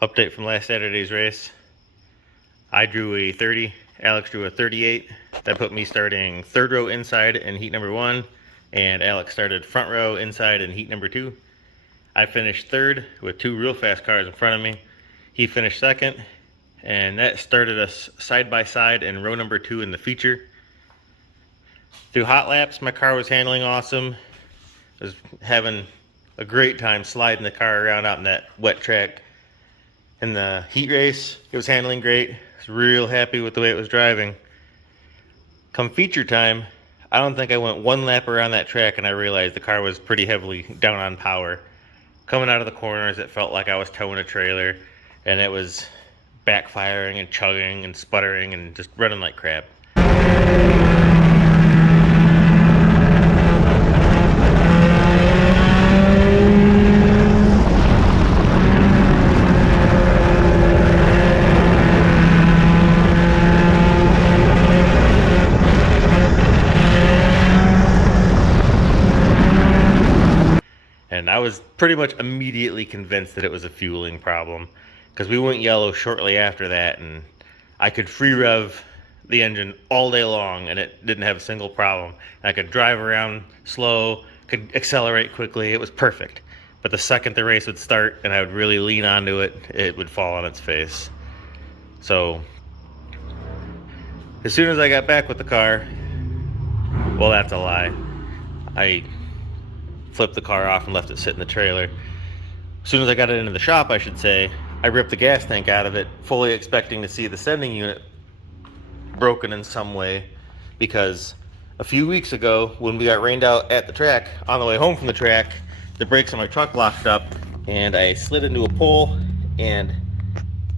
Update from last Saturday's race. I drew a 30, Alex drew a 38. That put me starting third row inside in heat number 1, and Alex started front row inside in heat number 2. I finished third with 2 real fast cars in front of me. He finished second, and that started us side by side in row number 2 in the feature. Through hot laps, my car was handling awesome. I was having a great time sliding the car around out in that wet track. In the heat race, it was handling great. I was real happy with the way it was driving. Come feature time, I don't think I went one lap around that track and I realized the car was pretty heavily down on power. Coming out of the corners, it felt like I was towing a trailer, and it was backfiring and chugging and sputtering and just running like crap. And I was pretty much immediately convinced that it was a fueling problem, because we went yellow shortly after that, and I could free rev the engine all day long and it didn't have a single problem. And I could drive around slow, could accelerate quickly. It was perfect. But the second the race would start and I would really lean onto it, it would fall on its face. So as soon as I got back with the car, well, that's a lie, I flipped the car off and left it sit in the trailer. As soon as I got it into the shop, I should say, I ripped the gas tank out of it, fully expecting to see the sending unit broken in some way, because a few weeks ago when we got rained out at the track, on the way home from the track, the brakes on my truck locked up and I slid into a pole, and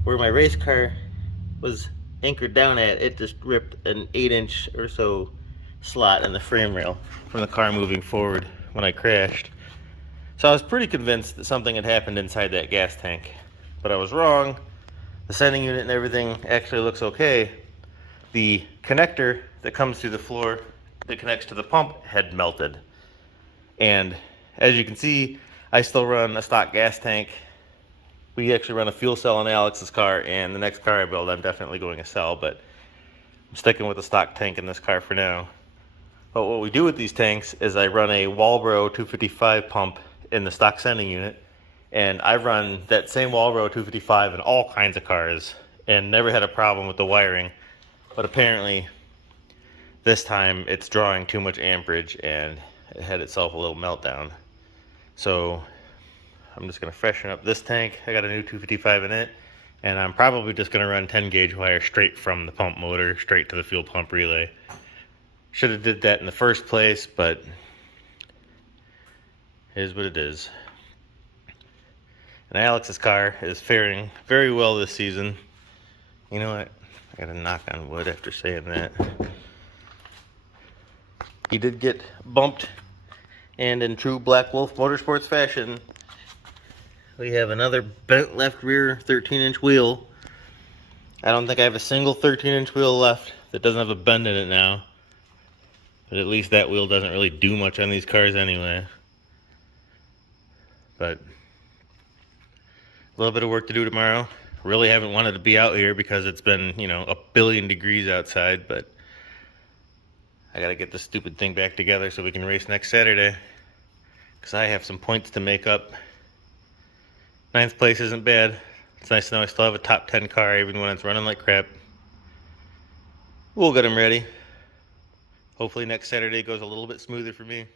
where my race car was anchored down at, it just ripped an 8-inch or so slot in the frame rail from the car moving forward when I crashed. So I was pretty convinced that something had happened inside that gas tank, but I was wrong. The sending unit and everything actually looks okay. The connector that comes through the floor that connects to the pump had melted. And as you can see, I still run a stock gas tank. We actually run a fuel cell in Alex's car, and the next car I build, I'm definitely going to sell, but I'm sticking with the stock tank in this car for now. But what we do with these tanks is I run a Walbro 255 pump in the stock sending unit, and I run that same Walbro 255 in all kinds of cars and never had a problem with the wiring. But apparently this time it's drawing too much amperage and it had itself a little meltdown. So I'm just going to freshen up this tank. I got a new 255 in it, and I'm probably just going to run 10 gauge wire straight from the pump motor straight to the fuel pump relay. Should have did that in the first place, but it is what it is. And Alex's car is faring very well this season. You know what? I gotta knock on wood after saying that. He did get bumped, and in true Black Wolf Motorsports fashion, we have another bent left rear 13-inch wheel. I don't think I have a single 13-inch wheel left that doesn't have a bend in it now. But at least that wheel doesn't really do much on these cars anyway. But a little bit of work to do tomorrow. Really haven't wanted to be out here because it's been, a billion degrees outside, but I gotta get this stupid thing back together so we can race next Saturday, because I have some points to make up. 9th place isn't bad. It's nice to know I still have a top 10 car even when it's running like crap. We'll get them ready. Hopefully next Saturday goes a little bit smoother for me.